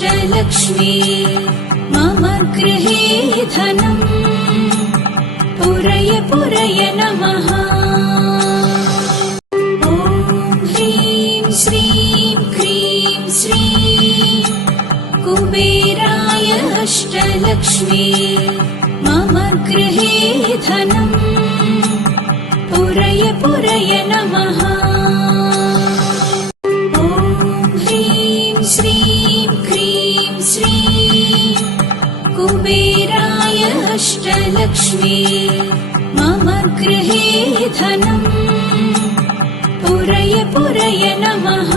अष्टलक्ष्मी मम गृहे धनम् पुरय पुरय नमः। ॐ ह्रीं श्रीं क्रीं श्रीं कुबेराय अष्टलक्ष्मी मम गृहे धनम् पुरय पुरय नमः। ॐ ह्रीं श्रीं क्रीं श्रीं कुबेराय अष्टलक्ष्मी मम गृहे धनम् पुरय पुरय नमः।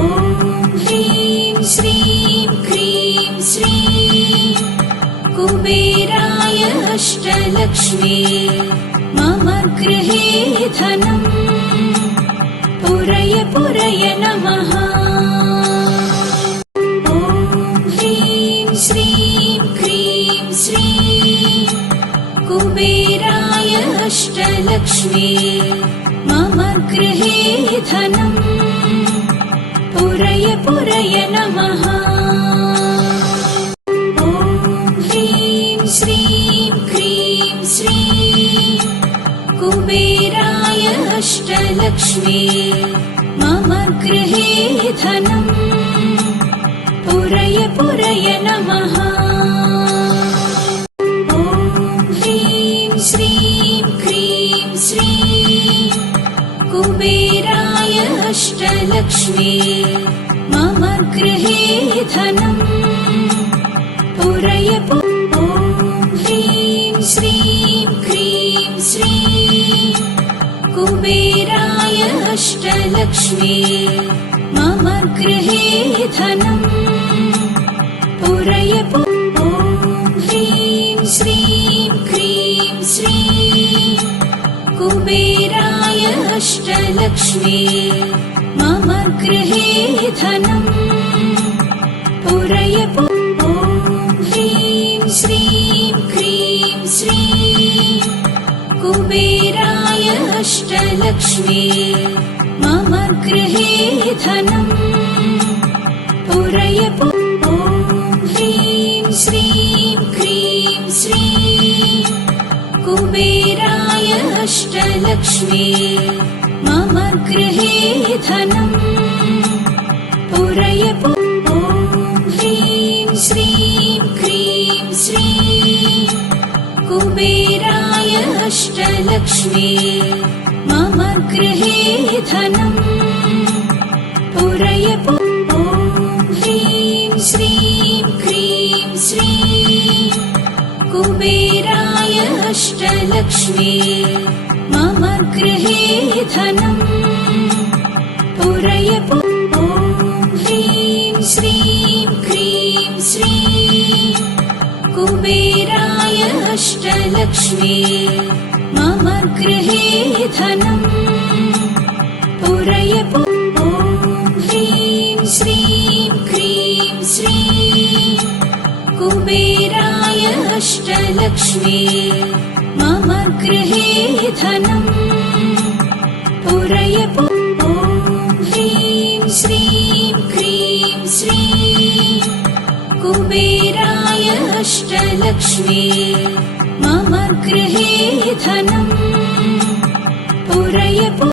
ॐ ह्रीं श्रीं क्रीं श्रीं कुबेराय अष्टलक्ष्मी मम गृहे धनम् पुरय पुरय नमः। ॐ ह्रीं श्रीं क्रीं श्रीं कुबेराय अष्टलक्ष्मी मम गृहे धनम् पुरय पुरय नमः। ॐ ह्रीं श्रीं क्रीं श्रीं कुबेराय अष्टलक्ष्मी मम गृहे धनम् पुरय पुरय नमः। ॐ ह्रीं श्रीं क्रीं श्रीं कुबेराय अष्टलक्ष्मी मम गृहे धनम् पुरय ॐ ह्रीं श्रीं क्रीं श्रीं कुबेराय अष्टलक्ष्मी मम गृहे धनम् पुरय ॐ ह्रीं श्रीं क्रीं श्रीं कुबेराय अष्टलक्ष्मी मम गृहे धनम् पुरय ॐ ह्रीं श्रीं क्रीं श्रीं कुबेराय अष्टलक्ष्मी मम गृहे धनम् पुरय ॐ ह्रीं श्रीं क्रीं श्रीं कुबेराय अष्टलक्ष्मी मम गृहे धनम् पुरय ॐ ह्रीं श्रीं क्रीं श्रीं कुबेराय अष्टलक्ष्मी मम गृहे धनम् पुरय ॐ ह्रीं श्रीं क्रीं श्रीं कुबेराय अष्टलक्ष्मी मम गृहे धनम् पुरय ॐ ह्रीं श्रीं क्रीं श्रीं कुबेराय अष्टलक्ष्मी मम गृहे धनम् पुरय ॐ ह्रीं श्रीं क्रीं श्रीं कुबेराय अष्टलक्ष्मी मम गृहे धनम् पुरय ॐ ह्रीं श्रीं क्रीं श्रीं कुबेराय अष्टलक्ष्मी मम गृहे धनम् पुरय ॐ